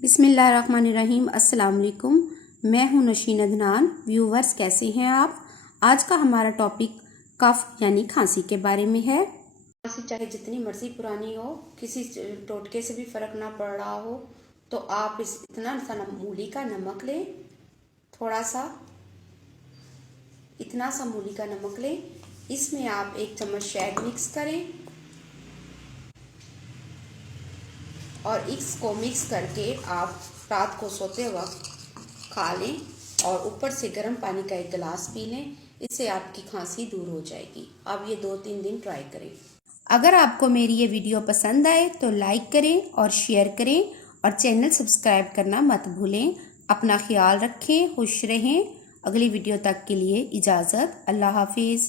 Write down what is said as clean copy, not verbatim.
बिस्मिल्लाहिर्रहमानिर्रहीम। अस्सलाम वालेकुम। मैं हूं नशीन अदनान। व्यूवर्स, कैसे हैं आप? आज का हमारा टॉपिक कफ यानी खांसी के बारे में है। खांसी चाहे जितनी मर्जी पुरानी हो, किसी टोटके से भी फ़र्क ना पड़ रहा हो, तो आप इतना सा मूली का नमक लें, थोड़ा सा इतना सा मूली का नमक लें। इसमें आप 1 चम्मच शहद मिक्स करें और इसको मिक्स करके आप रात को सोते वक्त खा लें और ऊपर से गर्म पानी का 1 गिलास पी लें। इससे आपकी खांसी दूर हो जाएगी। आप ये 2-3 दिन ट्राई करें। अगर आपको मेरी ये वीडियो पसंद आए तो लाइक करें और शेयर करें और चैनल सब्सक्राइब करना मत भूलें। अपना ख्याल रखें, खुश रहें। अगली वीडियो तक के लिए इजाज़त। अल्लाह हाफिज़।